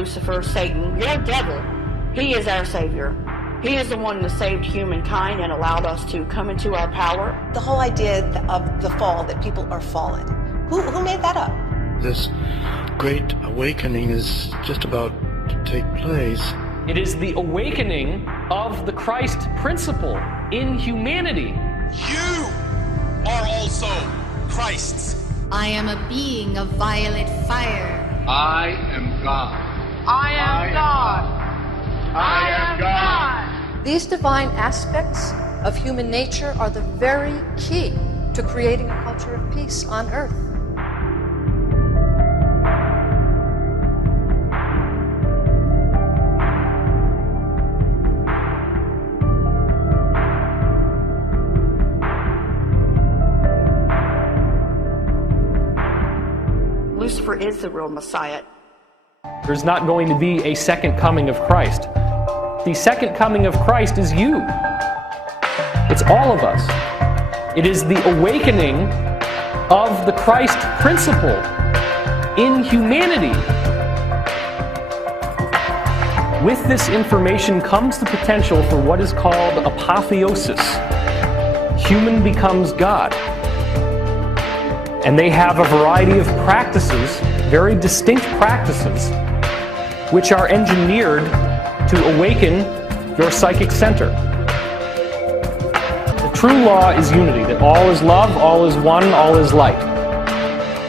Lucifer, Satan, your devil. He is our Savior. He is the one that saved humankind and allowed us to come into our power. The whole idea of the fall, that people are fallen. Who made that up? This great awakening is just about to take place. It is the awakening of the Christ principle in humanity. You are also Christ's. I am a being of violet fire. I am God. I am God. I am God. These divine aspects of human nature are the very key to creating a culture of peace on earth. Lucifer is the real Messiah. There's not going to be a second coming of Christ. The second coming of Christ is you. It's all of us. It is the awakening of the Christ principle in humanity. With this information comes the potential for what is called apotheosis. Human becomes God. And they have a variety of practices, very distinct practices, which are engineered to awaken your psychic center. The true law is unity, that all is love, all is one, all is light.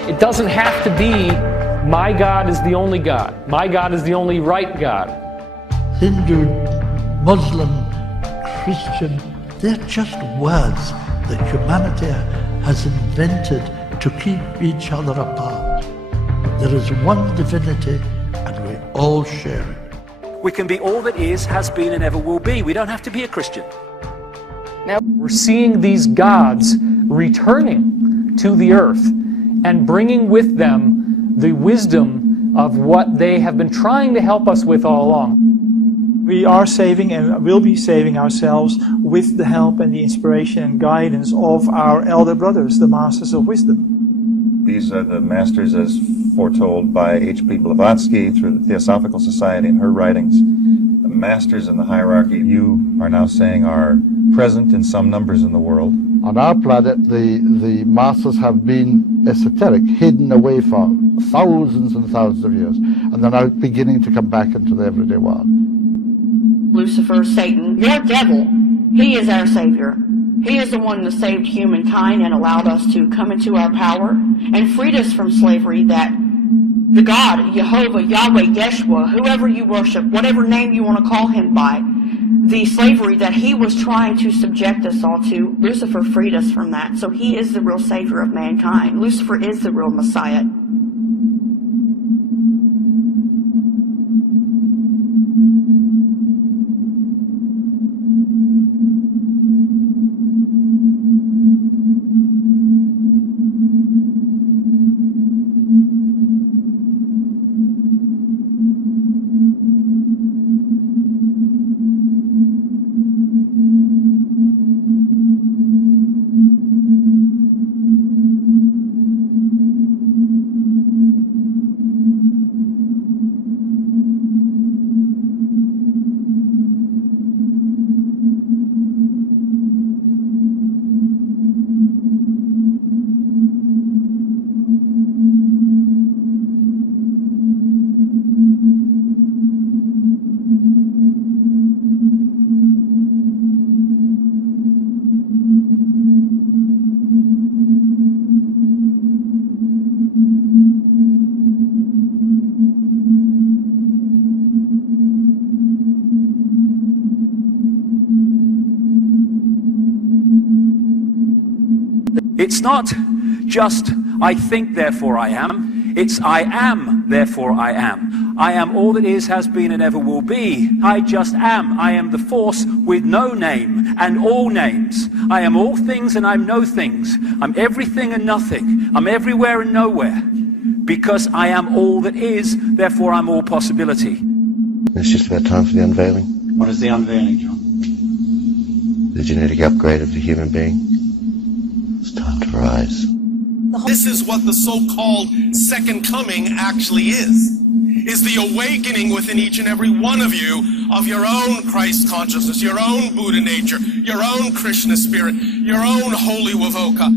It doesn't have to be, my God is the only God, my God is the only right God. Hindu, Muslim, Christian, they're just words that humanity has invented to keep each other apart. There is one divinity and we all share it. We can be all that is, has been, and ever will be. We don't have to be a Christian. Now we're seeing these gods returning to the earth and bringing with them the wisdom of what they have been trying to help us with all along. We are saving and will be saving ourselves with the help and the inspiration and guidance of our elder brothers, the Masters of Wisdom. These are the masters as foretold by H.P. Blavatsky through the Theosophical Society and her writings. The masters in the hierarchy you are now saying are present in some numbers in the world. On our planet, the masters have been esoteric, hidden away for thousands and thousands of years, and they're now beginning to come back into the everyday world. Lucifer, Satan, your devil. He is our Savior. He is the one that saved humankind and allowed us to come into our power and freed us from slavery, that the God, Jehovah, Yahweh, Yeshua, whoever you worship, whatever name you want to call him by, the slavery that he was trying to subject us all to, Lucifer freed us from that. So he is the real Savior of mankind. Lucifer is the real Messiah. It's not just I think, therefore I am. It's I am, therefore I am. I am all that is, has been, and ever will be. I just am. I am the force with no name and all names. I am all things and I'm no things. I'm everything and nothing. I'm everywhere and nowhere. Because I am all that is, therefore I'm all possibility. It's just about time for the unveiling. What is the unveiling, John? The genetic upgrade of the human being. It's time to rise. This is what the so-called second coming actually is the awakening within each and every one of you of your own Christ consciousness, your own Buddha nature, your own Krishna spirit, your own holy Wavoka.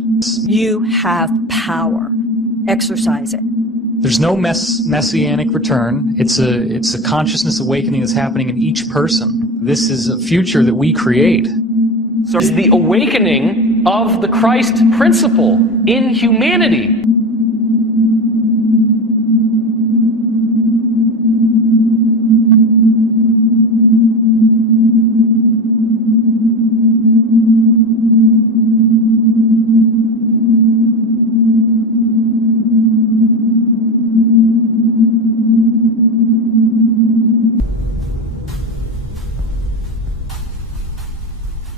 You have power. Exercise it. There's no messianic return. It's a consciousness awakening that's happening in each person. This is a future that we create. So it's the awakening of the Christ principle in humanity.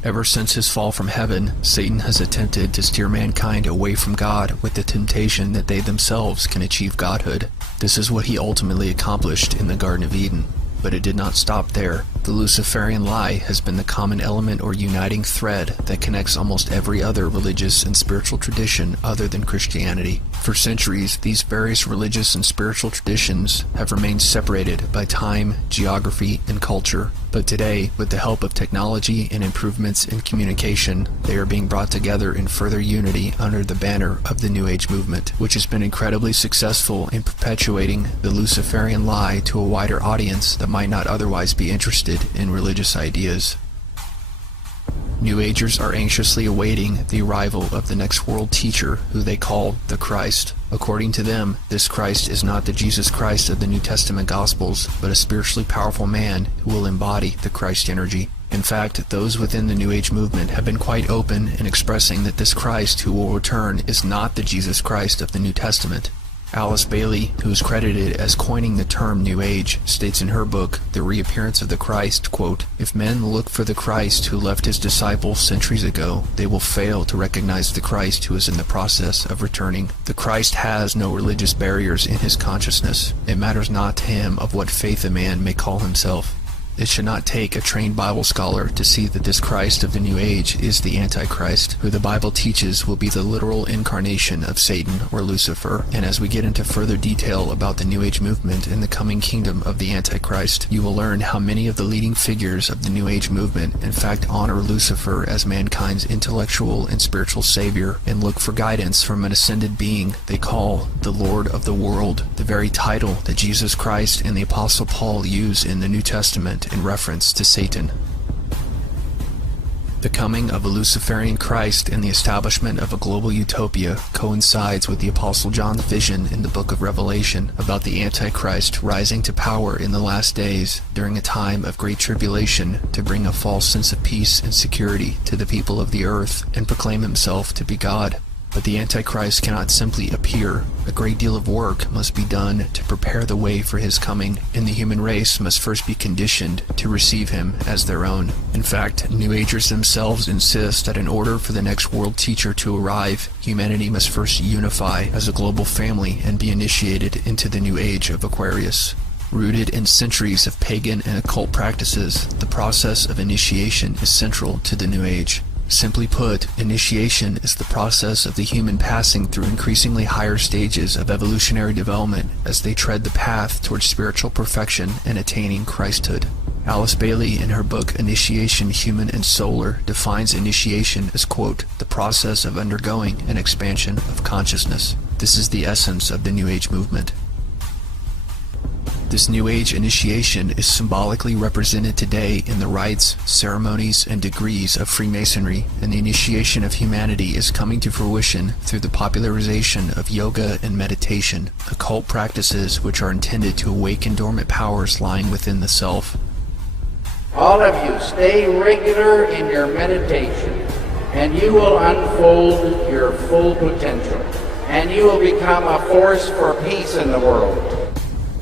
Ever since his fall from heaven, Satan has attempted to steer mankind away from God with the temptation that they themselves can achieve godhood. This is what he ultimately accomplished in the Garden of Eden. But it did not stop there. The Luciferian lie has been the common element or uniting thread that connects almost every other religious and spiritual tradition other than Christianity. For centuries, these various religious and spiritual traditions have remained separated by time, geography, and culture. But today, with the help of technology and improvements in communication, they are being brought together in further unity under the banner of the New Age movement, which has been incredibly successful in perpetuating the Luciferian lie to a wider audience that might not otherwise be interested in religious ideas. New Agers are anxiously awaiting the arrival of the next world teacher, who they call the Christ. According to them, this Christ is not the Jesus Christ of the New Testament Gospels, but a spiritually powerful man who will embody the Christ energy. In fact, those within the New Age movement have been quite open in expressing that this Christ who will return is not the Jesus Christ of the New Testament. Alice Bailey, who is credited as coining the term New Age, states in her book, The Reappearance of the Christ, quote, "If men look for the Christ who left his disciples centuries ago, they will fail to recognize the Christ who is in the process of returning. The Christ has no religious barriers in his consciousness. It matters not to him of what faith a man may call himself. It should not take a trained Bible scholar to see that this Christ of the New Age is the Antichrist, who the Bible teaches will be the literal incarnation of Satan or Lucifer. And as we get into further detail about the New Age movement and the coming kingdom of the Antichrist, you will learn how many of the leading figures of the New Age movement in fact honor Lucifer as mankind's intellectual and spiritual savior and look for guidance from an ascended being they call the Lord of the World, the very title that Jesus Christ and the Apostle Paul use in the New Testament in reference to Satan. The coming of a Luciferian Christ and the establishment of a global utopia coincides with the Apostle John's vision in the book of Revelation about the Antichrist rising to power in the last days during a time of great tribulation to bring a false sense of peace and security to the people of the earth and proclaim himself to be God. But the Antichrist cannot simply appear. A great deal of work must be done to prepare the way for his coming, and the human race must first be conditioned to receive him as their own. In fact, New Agers themselves insist that in order for the next world teacher to arrive, humanity must first unify as a global family and be initiated into the new age of Aquarius. Rooted in centuries of pagan and occult practices, the process of initiation is central to the New Age. Simply put, initiation is the process of the human passing through increasingly higher stages of evolutionary development as they tread the path towards spiritual perfection and attaining Christhood. Alice Bailey, in her book Initiation, Human and Solar, defines initiation as, quote, "the process of undergoing an expansion of consciousness." This is the essence of the New Age movement. This New Age initiation is symbolically represented today in the rites, ceremonies, and degrees of Freemasonry, and the initiation of humanity is coming to fruition through the popularization of yoga and meditation, occult practices which are intended to awaken dormant powers lying within the self. All of you, stay regular in your meditation, and you will unfold your full potential, and you will become a force for peace in the world.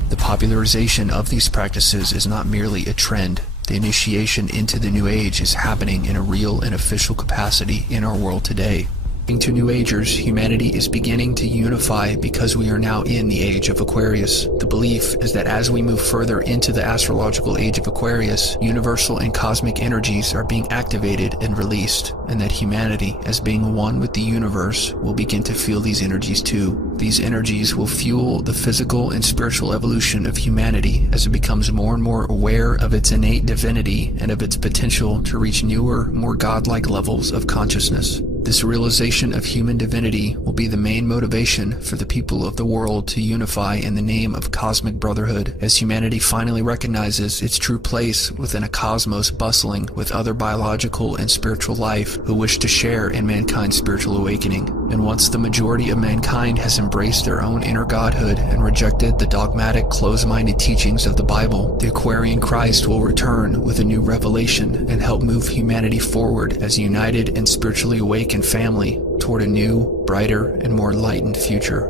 The popularization of these practices is not merely a trend. The initiation into the New Age is happening in a real and official capacity in our world today. To New Agers, humanity is beginning to unify because we are now in the age of Aquarius. The belief is that as we move further into the astrological age of Aquarius, universal and cosmic energies are being activated and released, and that humanity, as being one with the universe, will begin to feel these energies too. These energies will fuel the physical and spiritual evolution of humanity as it becomes more and more aware of its innate divinity and of its potential to reach newer, more godlike levels of consciousness. This realization of human divinity will be the main motivation for the people of the world to unify in the name of cosmic brotherhood, as humanity finally recognizes its true place within a cosmos bustling with other biological and spiritual life who wish to share in mankind's spiritual awakening. And once the majority of mankind has embraced their own inner godhood and rejected the dogmatic, closed-minded teachings of the Bible, the Aquarian Christ will return with a new revelation and help move humanity forward as a united and spiritually awakened family toward a new, brighter, and more enlightened future.